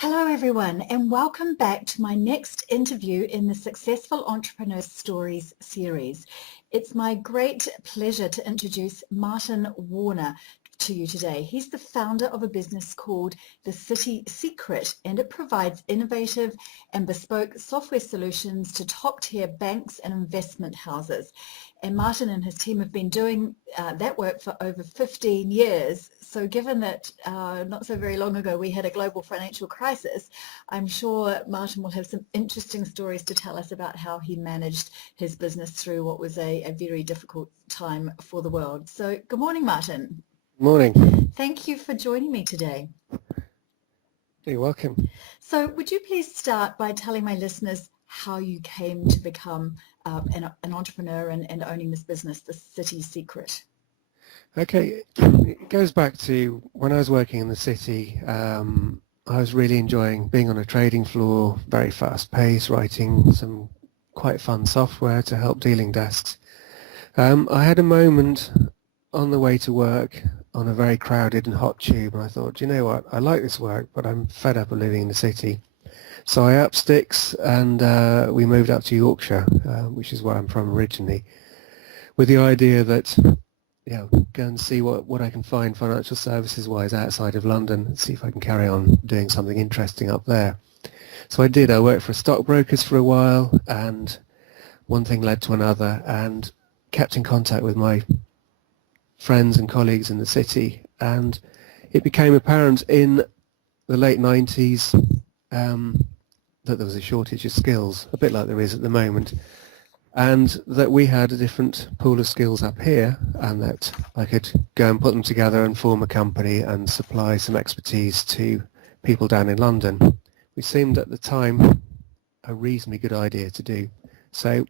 Hello everyone, and welcome back to my next interview in the Successful Entrepreneur Stories series. It's my great pleasure to introduce Martin Warner to you today. He's the founder of a business called The City Secret, and it provides innovative and bespoke software solutions to top-tier banks and investment houses. And Martin and his team have been doing that work for over 15 years. So given that not so very long ago we had a global financial crisis, I'm sure Martin will have some interesting stories to tell us about how he managed his business through what was a very difficult time for the world. So good morning, Martin. Morning. Thank you for joining me today. You're welcome. So would you please start by telling my listeners how you came to become an entrepreneur and owning this business, The City Secret? Okay, it goes back to when I was working in the city. I was really enjoying being on a trading floor, very fast paced, writing some quite fun software to help dealing desks. I had a moment on the way to work on a very crowded and hot tube, and I thought, you know what, I like this work, but I'm fed up of living in the city. So I upped sticks and we moved up to Yorkshire, which is where I'm from originally, with the idea that, go and see what I can find financial services-wise outside of London and see if I can carry on doing something interesting up there. So I did. I worked for stockbrokers for a while, and one thing led to another, and kept in contact with my friends and colleagues in the city, and it became apparent in the late 90s that there was a shortage of skills, a bit like there is at the moment, and that we had a different pool of skills up here, and that I could go and put them together and form a company and supply some expertise to people down in London, which seemed at the time a reasonably good idea to do. So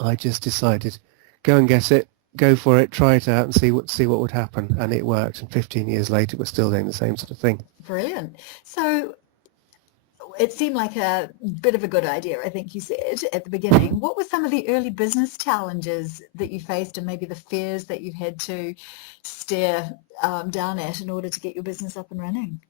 I just decided, go and get it, go for it, try it out and see what would happen, and it worked, and 15 years later we're still doing the same sort of thing. Brilliant. So it seemed like a bit of a good idea, I think you said at the beginning. What were some of the early business challenges that you faced, and maybe the fears that you had to stare down at in order to get your business up and running?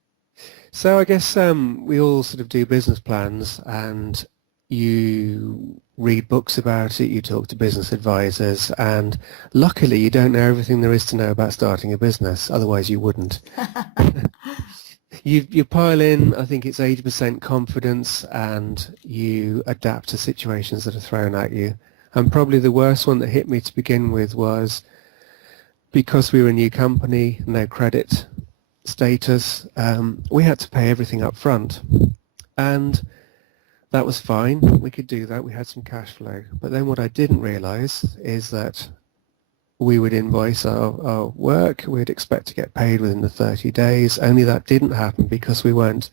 So I guess we all sort of do business plans, and you read books about it, you talk to business advisors, and luckily you don't know everything there is to know about starting a business, otherwise you wouldn't. You pile in, I think it's 80% confidence, and you adapt to situations that are thrown at you. And probably the worst one that hit me to begin with was, because we were a new company, no credit status, we had to pay everything up front. And that was fine, we could do that, we had some cash flow. But then what I didn't realise is that we would invoice our work, we'd expect to get paid within the 30 days, only that didn't happen because we weren't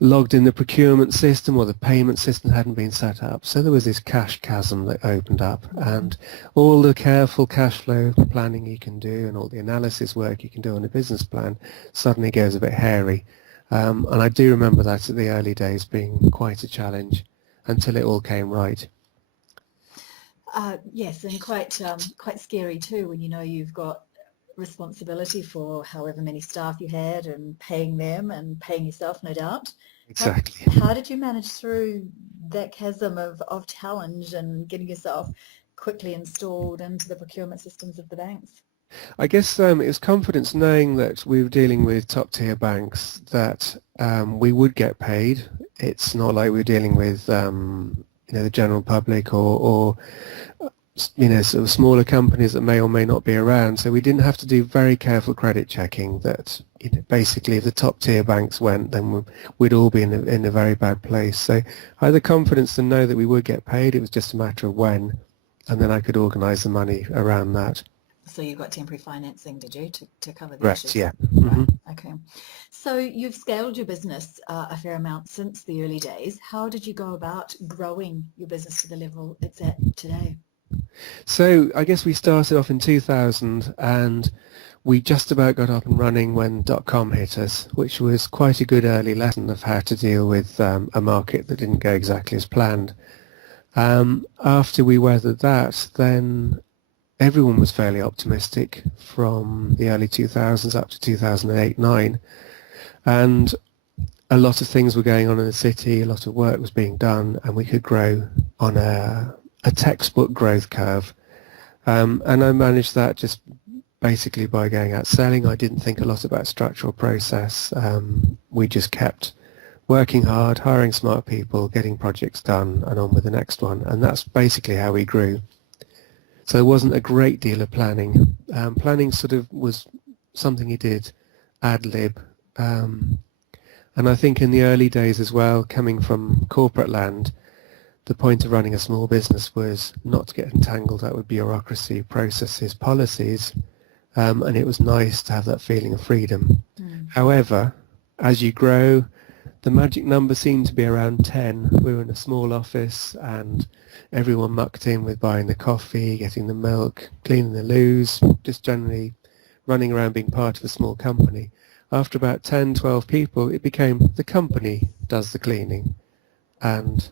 logged in the procurement system, or the payment system hadn't been set up. So there was this cash chasm that opened up, and all the careful cash flow planning you can do and all the analysis work you can do on a business plan suddenly goes a bit hairy. And I do remember that at the early days being quite a challenge until it all came right. Yes, and quite scary too when you know you've got responsibility for however many staff you had, and paying them and paying yourself, no doubt. Exactly. How did you manage through that chasm of challenge and getting yourself quickly installed into the procurement systems of the banks? I guess it was confidence, knowing that we were dealing with top-tier banks, that we would get paid. It's not like we were dealing with the general public or sort of smaller companies that may or may not be around. So we didn't have to do very careful credit checking. That basically, if the top-tier banks went, then we'd all be in a very bad place. So I had the confidence to know that we would get paid. It was just a matter of when, and then I could organise the money around that. So you got temporary financing, did you, to cover the Correct, issues? yeah. Right. Okay. So you've scaled your business a fair amount since the early days. How did you go about growing your business to the level it's at today? So I guess we started off in 2000, and we just about got up and running when .com hit us, which was quite a good early lesson of how to deal with a market that didn't go exactly as planned. After we weathered that, then everyone was fairly optimistic from the early 2000s up to 2008-9, and a lot of things were going on in the city, a lot of work was being done, and we could grow on a textbook growth curve. And I managed that just basically by going out selling. I didn't think a lot about structural process. We just kept working hard, hiring smart people, getting projects done, and on with the next one. And that's basically how we grew. So there wasn't a great deal of planning. Planning sort of was something you did ad lib. And I think in the early days as well, coming from corporate land, the point of running a small business was not to get entangled up with bureaucracy, processes, policies, and it was nice to have that feeling of freedom. However, as you grow, the magic number seemed to be around 10. We were in a small office and everyone mucked in with buying the coffee, getting the milk, cleaning the loos, just generally running around being part of a small company. After about 10, 12 people, it became the company does the cleaning, and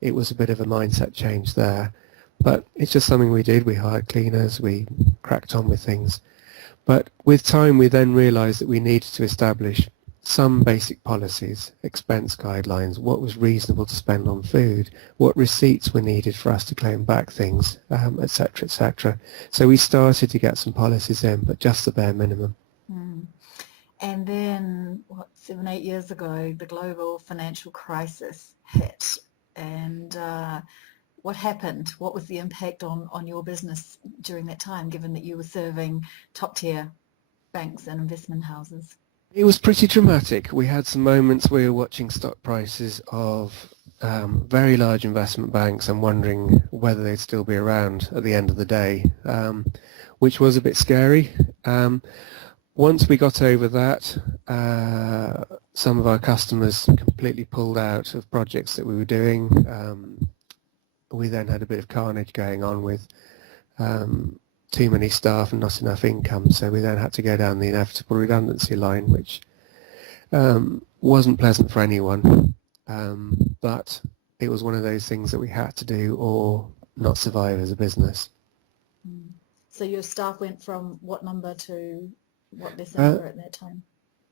it was a bit of a mindset change there. But it's just something we did. We hired cleaners, we cracked on with things. But with time, we then realized that we needed to establish some basic policies, expense guidelines, what was reasonable to spend on food, what receipts were needed for us to claim back things, etc., etc. So we started to get some policies in, but just the bare minimum. And then, 7, 8 years ago, the global financial crisis hit. And what happened? What was the impact on your business during that time, given that you were serving top-tier banks and investment houses? It was pretty dramatic. We had some moments where we were watching stock prices of very large investment banks and wondering whether they'd still be around at the end of the day, which was a bit scary. Once we got over that, some of our customers completely pulled out of projects that we were doing. We then had a bit of carnage going on with too many staff and not enough income, so we then had to go down the inevitable redundancy line, which wasn't pleasant for anyone, but it was one of those things that we had to do or not survive as a business. So your staff went from what number to what less number at that time?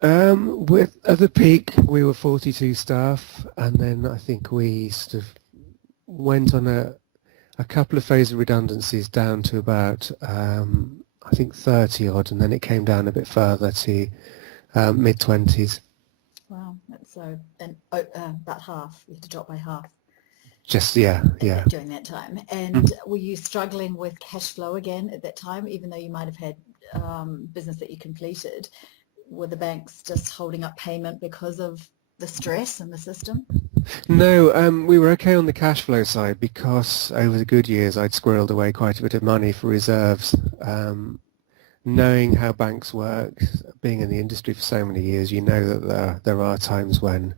At the peak, we were 42 staff, and then I think we sort of went on a couple of phases of redundancies down to about, I think 30 odd, and then it came down a bit further to mid-20s. Wow, that's about half. You had to drop by half. Just, yeah. During that time. And were you struggling with cash flow again at that time, even though you might have had business that you completed? Were the banks just holding up payment because of the stress in the system? No, we were okay on the cash flow side because over the good years I'd squirreled away quite a bit of money for reserves. Knowing how banks work, being in the industry for so many years, you know that there are times when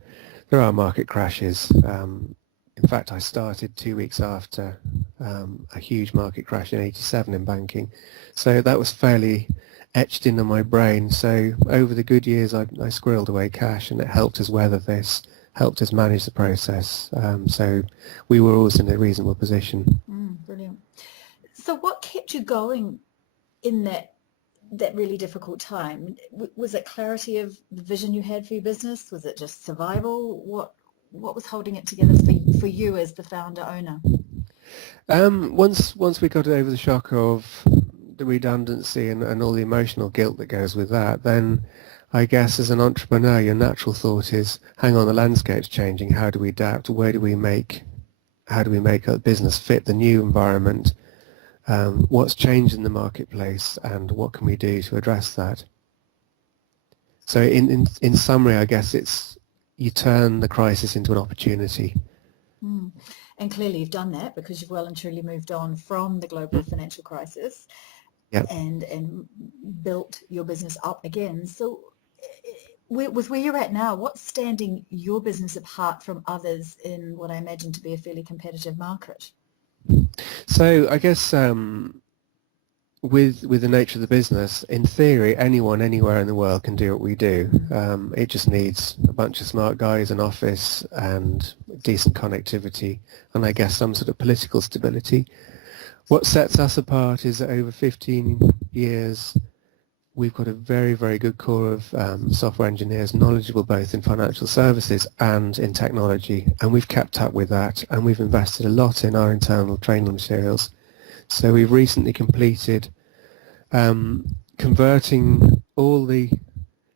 there are market crashes. In fact, I started 2 weeks after a huge market crash in '87 in banking, so that was fairly etched into my brain. So over the good years, I squirreled away cash, and it helped us weather this, helped us manage the process. So we were always in a reasonable position. Brilliant. So what kept you going in that really difficult time? Was it clarity of the vision you had for your business? Was it just survival? What was holding it together for you as the founder owner? Once we got over the shock of the redundancy and all the emotional guilt that goes with that, then I guess as an entrepreneur your natural thought is, hang on, the landscape's changing, how do we adapt, how do we make our business fit the new environment, what's changed in the marketplace, and what can we do to address that? So in summary, I guess it's you turn the crisis into an opportunity. And clearly you've done that because you've well and truly moved on from the global financial crisis. Yep. And built your business up again. So with where you're at now, what's standing your business apart from others in what I imagine to be a fairly competitive market? So I guess with the nature of the business, in theory, anyone anywhere in the world can do what we do. It just needs a bunch of smart guys, an office, and decent connectivity, and I guess some sort of political stability. What sets us apart is that over 15 years, we've got a very, very good core of software engineers knowledgeable both in financial services and in technology, and we've kept up with that, and we've invested a lot in our internal training materials. So we've recently completed converting all the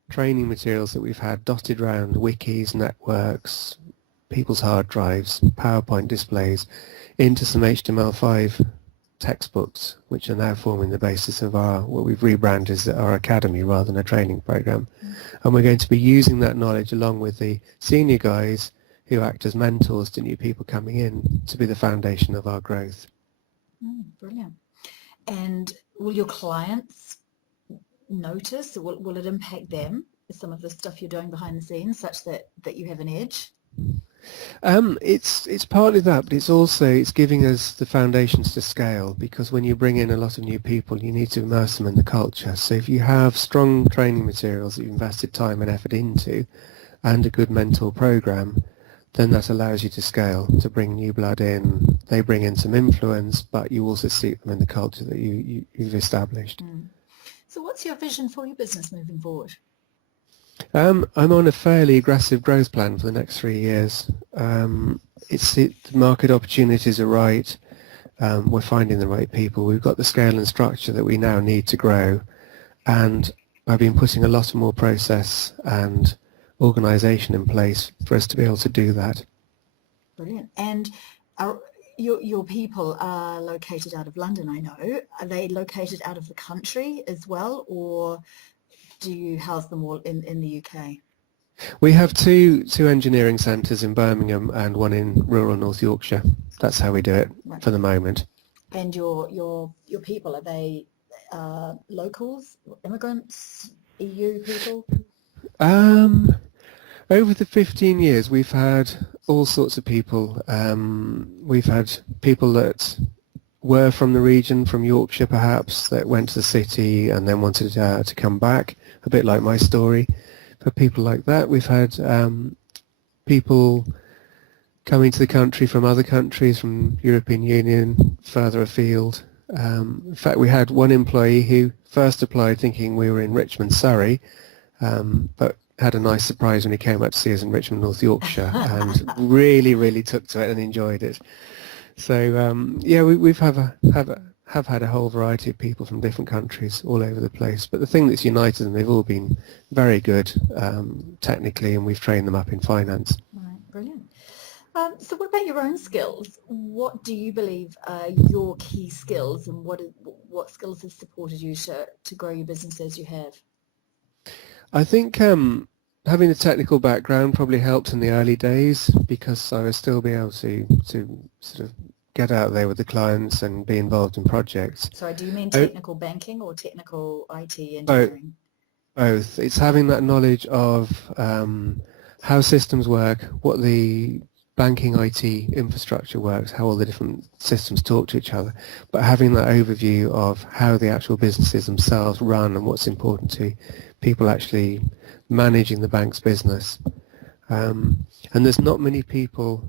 training materials that we've had dotted around wikis, networks, people's hard drives, PowerPoint displays, into some HTML5 textbooks, which are now forming the basis of what we've rebranded as our academy rather than a training program. And we're going to be using that knowledge along with the senior guys who act as mentors to new people coming in to be the foundation of our growth. Brilliant. And will your clients notice, or will it impact them, some of the stuff you're doing behind the scenes, such that you have an edge? It's partly that, but it's giving us the foundations to scale, because when you bring in a lot of new people, you need to immerse them in the culture. So if you have strong training materials that you've invested time and effort into, and a good mentor program, then that allows you to scale, to bring new blood in. They bring in some influence, but you also steep them in the culture that you've established. So what's your vision for your business moving forward? I'm on a fairly aggressive growth plan for the next 3 years. The market opportunities are right. We're finding the right people. We've got the scale and structure that we now need to grow, and I've been putting a lot more process and organisation in place for us to be able to do that. Brilliant. And your people are located out of London, I know. Are they located out of the country as well, or do you house them all in the UK? We have two engineering centres in Birmingham and one in rural North Yorkshire. That's how we do it for the moment. And your people, are they locals, immigrants, EU people? Over the 15 years, we've had all sorts of people. We've had people that were from the region, from Yorkshire perhaps, that went to the city and then wanted to come back, a bit like my story. For people like that, we've had people coming to the country from other countries, from European Union, further afield. In fact, we had one employee who first applied thinking we were in Richmond, Surrey, but had a nice surprise when he came out to see us in Richmond, North Yorkshire, and really, really took to it and enjoyed it. So yeah, we've have had a whole variety of people from different countries all over the place. But the thing that's united them, they've all been very good technically, and we've trained them up in finance. Right, brilliant. So what about your own skills? What do you believe are your key skills, and what skills have supported you to grow your business as you have? I think having a technical background probably helped in the early days, because I would still be able to sort of get out there with the clients and be involved in projects. Sorry, do you mean technical banking or technical IT engineering? Both. It's having that knowledge of how systems work, what the banking IT infrastructure works, how all the different systems talk to each other, but having that overview of how the actual businesses themselves run and what's important to people actually managing the bank's business. And there's not many people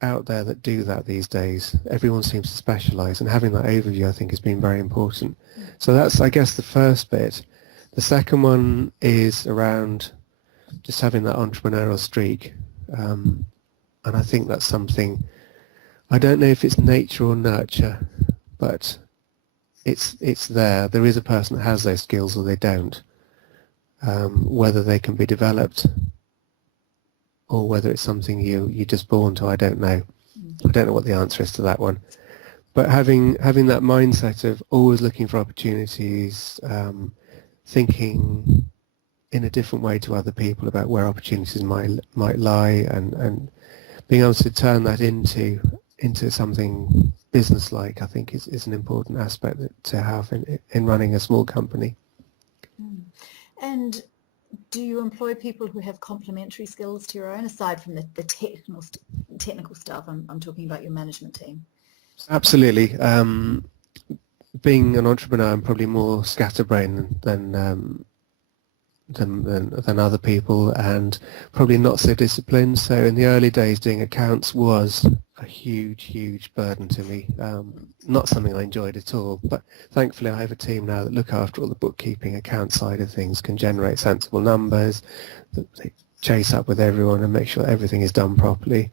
out there that do that these days. Everyone seems to specialise, and having that overview I think has been very important. So that's, I guess, the first bit. The second one is around just having that entrepreneurial streak, and I think that's something, I don't know if it's nature or nurture, but it's there. There is a person that has those skills or they don't. Whether they can be developed or whether it's something you're just born to, I don't know. I don't know what the answer is to that one. But having that mindset of always looking for opportunities, thinking in a different way to other people about where opportunities might lie, and being able to turn that into something business-like, I think is an important aspect to have in running a small company. And do you employ people who have complementary skills to your own, aside from the technical stuff? I'm talking about your management team. Absolutely. Being an entrepreneur, I'm probably more scatterbrained than other people, and probably not so disciplined. So in the early days, doing accounts was a huge burden to me. Not something I enjoyed at all, but thankfully I have a team now that look after all the bookkeeping account side of things, can generate sensible numbers, that they chase up with everyone and make sure everything is done properly.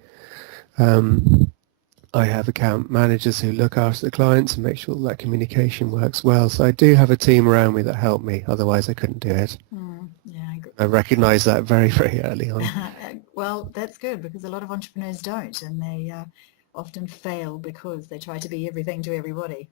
I have account managers who look after the clients and make sure that communication works well. So I do have a team around me that help me, otherwise I couldn't do it. Yeah, I agree. I recognise that very early on. Well, that's good, because a lot of entrepreneurs don't, and they often fail because they try to be everything to everybody.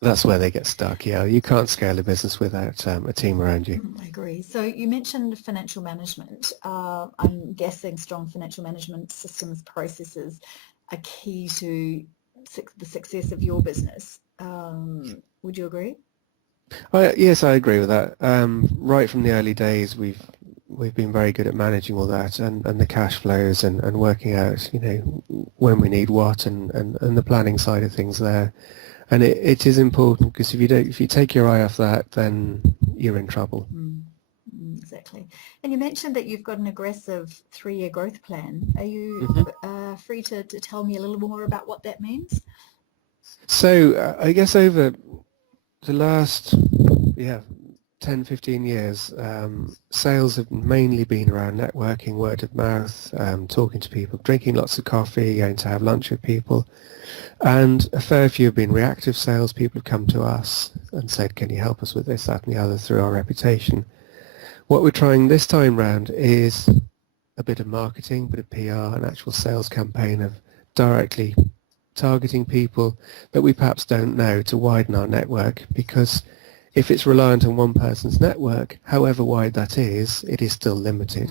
That's where they get stuck, yeah. You can't scale a business without a team around you. I agree. So you mentioned financial management. I'm guessing strong financial management systems, processes are key to the success of your business. Would you agree? Yes, I agree with that. Right from the early days, we've been very good at managing all that and the cash flows and working out, when we need what and the planning side of things there. And it is important, because if you take your eye off that, then you're in trouble. Exactly. And you mentioned that you've got an aggressive 3-year growth plan. Are you free to tell me a little more about what that means? So I guess over the last 10, 15 years, sales have mainly been around networking, word of mouth, talking to people, drinking lots of coffee, going to have lunch with people. And a fair few have been reactive sales. People have come to us and said, can you help us with this, that and the other, through our reputation. What we're trying this time round is a bit of marketing, a bit of PR, an actual sales campaign of directly targeting people that we perhaps don't know, to widen our network, because if it's reliant on one person's network, however wide that is, it is still limited.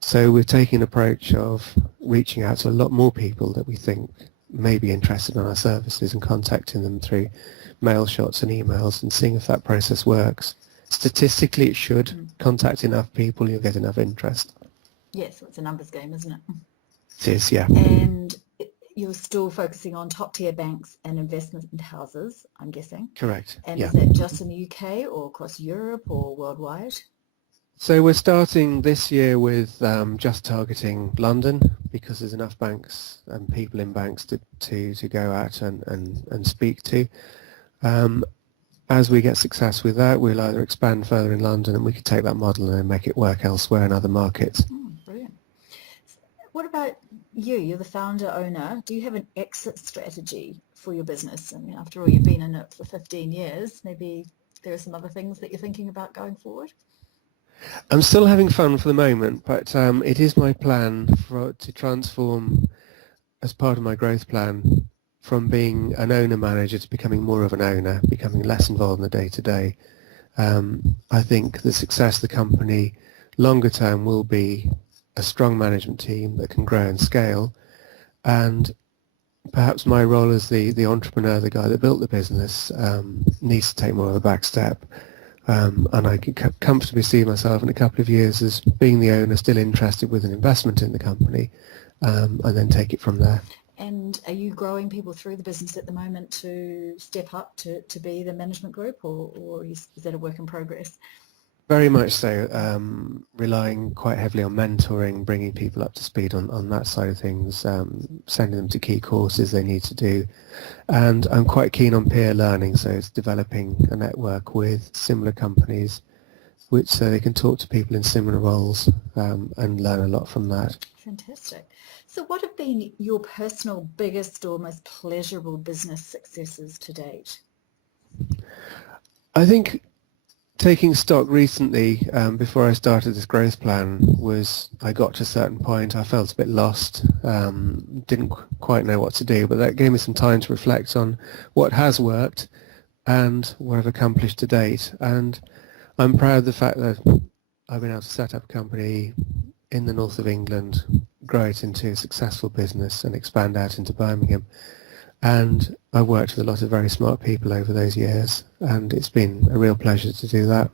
So we're taking an approach of reaching out to a lot more people that we think may be interested in our services and contacting them through mail shots and emails and seeing if that process works. Statistically, it should. Contact enough people, you'll get enough interest. Yes, it's a numbers game, isn't it? It is, yeah. And you're still focusing on top-tier banks and investment houses, I'm guessing? Correct. And yeah. Is that just in the UK or across Europe or worldwide? So we're starting this year with just targeting London, because there's enough banks and people in banks to go out and speak to. As we get success with that, we'll either expand further in London, and we could take that model and then make it work elsewhere in other markets. Brilliant. What about you? You're the founder, owner. Do you have an exit strategy for your business? I mean, after all, you've been in it for 15 years. Maybe there are some other things that you're thinking about going forward? I'm still having fun for the moment, but it is my plan to transform, as part of my growth plan, from being an owner-manager to becoming more of an owner, becoming less involved in the day-to-day. I think the success of the company longer term will be a strong management team that can grow and scale, and perhaps my role as the entrepreneur, the guy that built the business, needs to take more of a back step. And I can comfortably see myself in a couple of years as being the owner, still interested with an investment in the company, and then take it from there. And are you growing people through the business at the moment to step up to be the management group, or is that a work in progress? Very much so, relying quite heavily on mentoring, bringing people up to speed on that side of things, sending them to key courses they need to do. And I'm quite keen on peer learning, so it's developing a network with similar companies, so they can talk to people in similar roles and learn a lot from that. Fantastic. So what have been your personal biggest or most pleasurable business successes to date? I think taking stock recently, before I started this growth plan, was I got to a certain point, I felt a bit lost, didn't quite know what to do, but that gave me some time to reflect on what has worked and what I've accomplished to date. And I'm proud of the fact that I've been able to set up a company in the north of England, grow it into a successful business and expand out into Birmingham. And I've worked with a lot of very smart people over those years, and it's been a real pleasure to do that.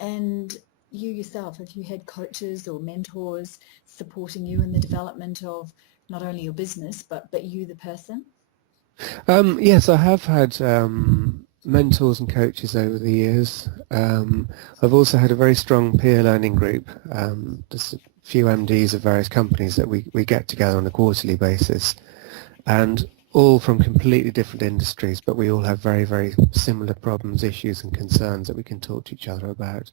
And you yourself, have you had coaches or mentors supporting you in the development of not only your business, but you the person? Yes, I have had mentors and coaches over the years. I've also had a very strong peer learning group. There's few MDs of various companies that we get together on a quarterly basis, and all from completely different industries, but we all have very, very similar problems, issues and concerns that we can talk to each other about.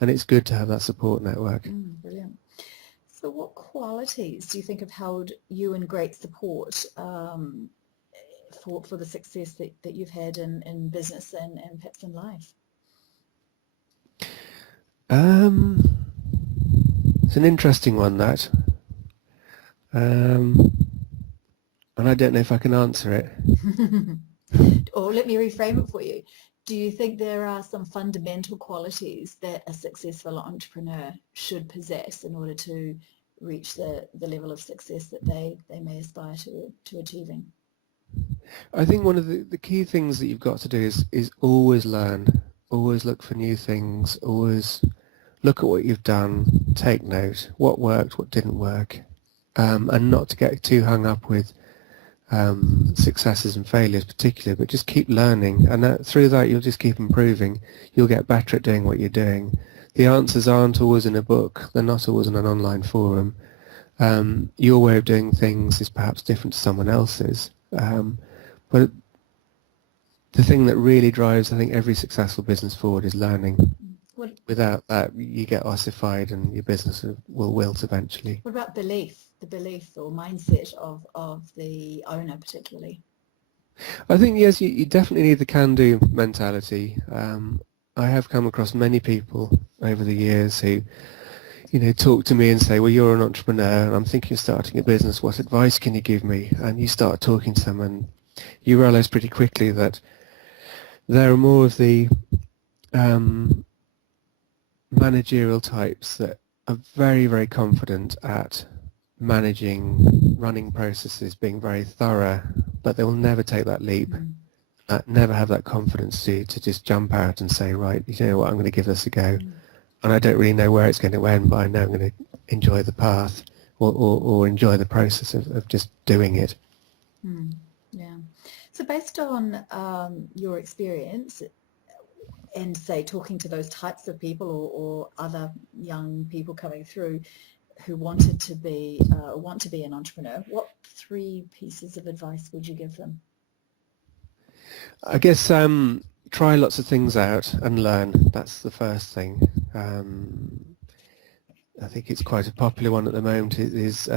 And it's good to have that support network. Brilliant. So what qualities do you think have held you in great support for the success that you've had in business and perhaps in life? It's an interesting one, that. And I don't know if I can answer it. Or let me reframe it for you. Do you think there are some fundamental qualities that a successful entrepreneur should possess in order to reach the level of success that they may aspire to achieving? I think one of the key things that you've got to do is always learn, always look for new things, always look at what you've done, take note, what worked, what didn't work, and not to get too hung up with successes and failures particularly, but just keep learning, and through that you'll just keep improving. You'll get better at doing what you're doing. The answers aren't always in a book, they're not always in an online forum. Your way of doing things is perhaps different to someone else's, but the thing that really drives, I think, every successful business forward is learning. Without that, you get ossified and your business will wilt eventually. What about belief, the belief or mindset of the owner particularly? I think, yes, you definitely need the can-do mentality. I have come across many people over the years who, talk to me and say, well, you're an entrepreneur and I'm thinking of starting a business. What advice can you give me? And you start talking to them and you realize pretty quickly that there are more of the managerial types that are very, very confident at managing, running processes, being very thorough, but they will never take that leap, never have that confidence to just jump out and say, right, you know what, I'm going to give this a go. And I don't really know where it's going to end, but I know I'm going to enjoy the path or enjoy the process of just doing it. Yeah. So based on your experience and say talking to those types of people or other young people coming through who want to be an entrepreneur, what 3 pieces of advice would you give them? I guess try lots of things out and learn. That's the first thing. I think it's quite a popular one at the moment. It is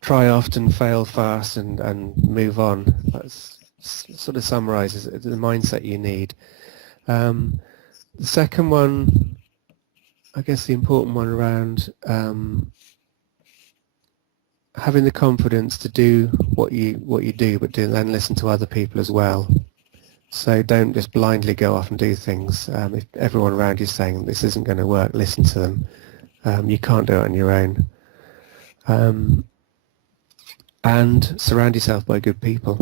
try often, fail fast, and move on. That sort of summarises the mindset you need. The second one, I guess the important one around having the confidence to do what you do, but then listen to other people as well. So don't just blindly go off and do things. If everyone around you is saying this isn't going to work, listen to them. You can't do it on your own. And surround yourself by good people.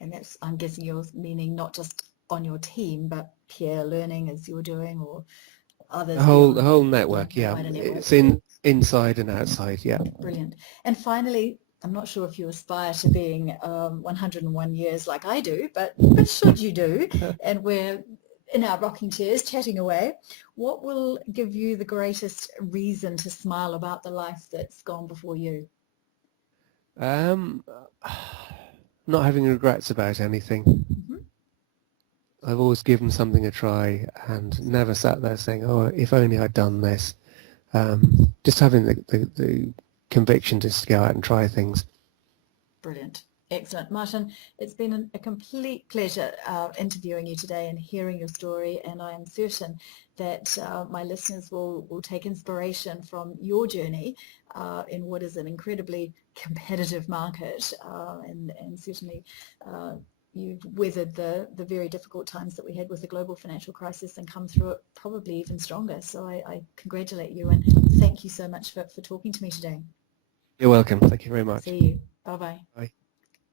And that's, I'm guessing you're meaning not just on your team, but peer learning as you're doing, or others. The whole network, yeah. It's inside and outside, yeah. Brilliant. And finally, I'm not sure if you aspire to being 101 years like I do, but should you do, and we're in our rocking chairs chatting away, what will give you the greatest reason to smile about the life that's gone before you? Not having regrets about anything. I've always given something a try and never sat there saying, oh, if only I'd done this. Just having the conviction to go out and try things. Brilliant. Excellent. Martin, it's been a complete pleasure interviewing you today and hearing your story, and I am certain that my listeners will take inspiration from your journey in what is an incredibly competitive market, and certainly you've weathered the very difficult times that we had with the global financial crisis and come through it probably even stronger. So I congratulate you and thank you so much for talking to me today. You're welcome. Thank you very much. See you. Bye-bye. Bye.